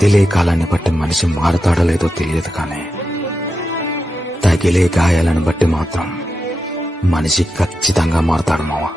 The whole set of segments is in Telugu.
కదిలే కాలాన్ని బట్టి మనిషి మారుతాడో లేదో తెలియదు, కానీ తగిలే గాయాలను బట్టి మాత్రం మనిషి ఖచ్చితంగా మారుతాడు మావా.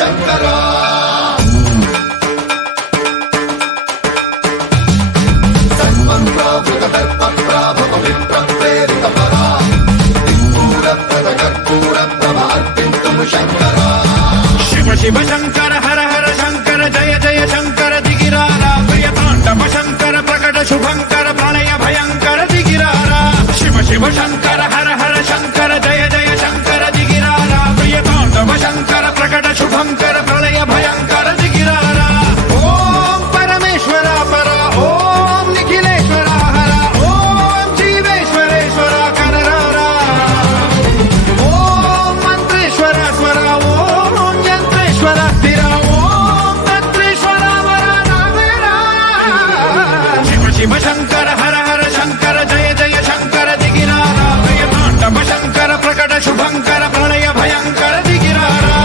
శంకరా శివ శివ శంకర హర హర శంకర జయ జయ శంకర దిగిరారా ప్రియతాండవ శంకర ప్రకట శుభంకర ప్రళయ భయంకర దిగిరారా శివ శివ శంకర హర హర శంకర జయ జయ శంకర దిగిరారా ప్రియతాండవ శంకర ప్రకట శుభంకర ప్రళయ భయంకర దిగిరారా ఓం పరమేశ్వర పర ఓం నిఖిలేశ్వర హర ఓం జీవేశ్వరేశ్వర కరరారా ఓం మంత్రేశ్వర స్వర ఓం యంత్రేశ్వర స్థిర ఓం తంత్రేశ్వర వర నావేరా శివ శివ శంకర హర హర శంకర జయ జయ శంకర దిగిరారా ప్రియతాండవ శంకర ప్రకట శుభంకర ప్రళయ భయంకర దిగిరారా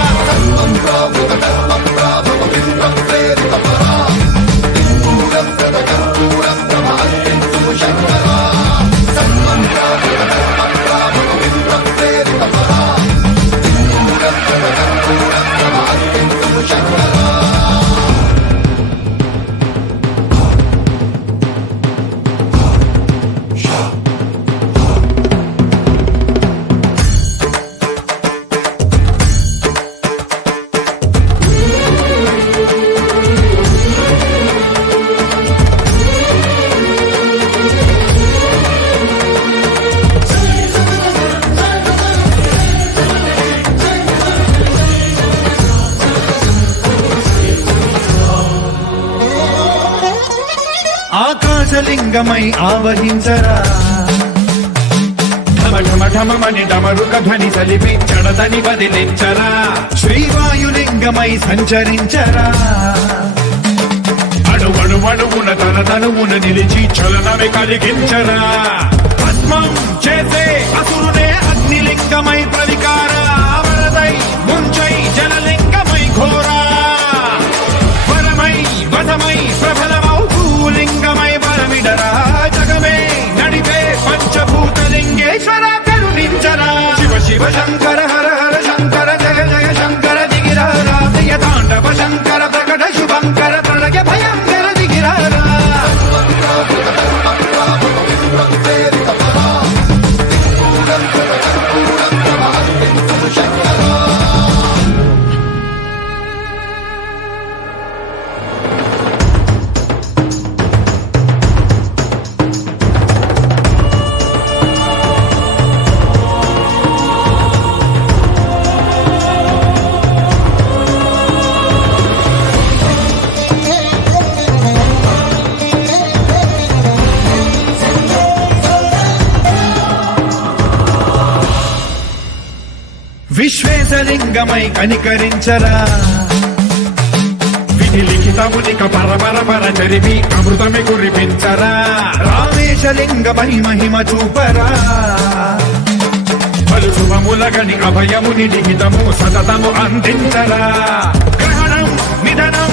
ఆకాశలింగమై ఆవహించరా ఢమ ఢమ ఢమమని డమరుక ధ్వని సలిపి చడదని వదిలించరా శ్రీవాయులింగమై సంచరించరా అణువణువున తన తనువున నిలిచి చలనమే కలిగించరా భస్మం చేసే అసురునే అగ్నిలింగమై ప్రవికార వరదై ముంచై జలలింగమై ఘోరా వరమై వధమై ప్రబలమౌ భూలింగమై బలమిడరా జగమే నడిపే పంచభూతలింగేశ్వర కరుణించరా శివ శివ శంకర హర హర శంకర జయ జయ శంకర దిగిరారా ప్రియతాండవ శంకర ప్రకట శుభంకర ప్రళయ భయంకర దిగిరారా విశ్వేశలింగమై కనికరించరా విధి లిఖితమునిక పరపర పర చరిపి అమృతమి కురిపించరా రామేశలింగమై మహిమ చూపరా పలు శుభములగని అభయముని లిఖితము సతతము అందించరా గ్రహణం నిధనం